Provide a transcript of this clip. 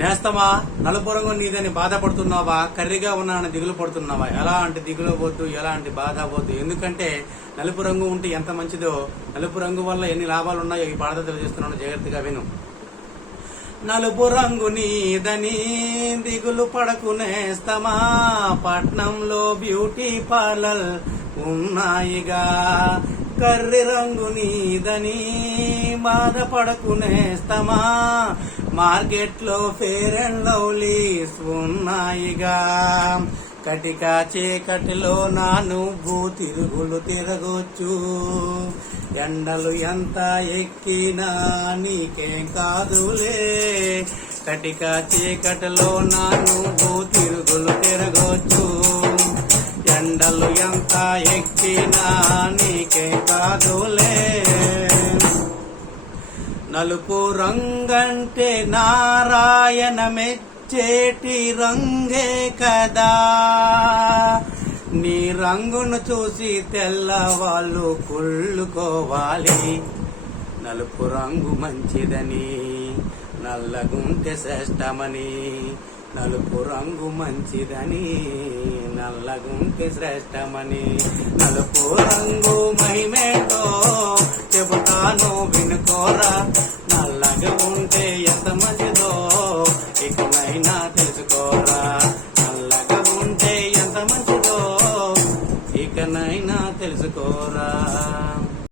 నేస్తమా నలుపు రంగు నీదని బాధపడుతున్నావా? కర్రీగా ఉన్నానని దిగులు పడుతున్నావా? ఎలాంటి దిగులు వద్దు, ఎలాంటి బాధ వద్దు. ఎందుకంటే నలుపు రంగు ఉంటే ఎంత మంచిదో, నలుపు రంగు వల్ల ఎన్ని లాభాలు ఉన్నాయో ఈ పాట తెలియజేస్తున్నాను, జాగ్రత్తగా విను. నలుపు రంగు నీదని దిగులు పడకు నేస్తమా, పట్నంలో బ్యూటీ పార్లర్ ఉన్నాయిగా. కర్రి రంగు నీదని బాధపడకు నేస్తమా, మార్కెట్లో ఫేర్ అండ్ లవ్లీస్ ఉన్నాయిగా. కటిక చీకటిలో నా నువ్వు తిరుగులు తిరగొచ్చు, ఎండలు ఎంత ఎక్కినా నీకేం కాదులే. కటిక చీకటిలో నా నువ్వు తిరుగులు తిరగొచ్చు, ఎండలు ఎంత ఎక్కినా నీకేం కాదులే. నలుపు రంగంటే నారాయణ మెచ్చేటి రంగే కదా, నీ రంగును చూసి తెల్లవాళ్ళు కుళ్ళుకోవాలి. నలుపు రంగు మంచిదని, నల్లగుంటే శ్రేష్టమని. నలుపు రంగు మంచిదని, నల్లగుంటే శ్రేష్టమని. నలుపు రంగు మహిమేతో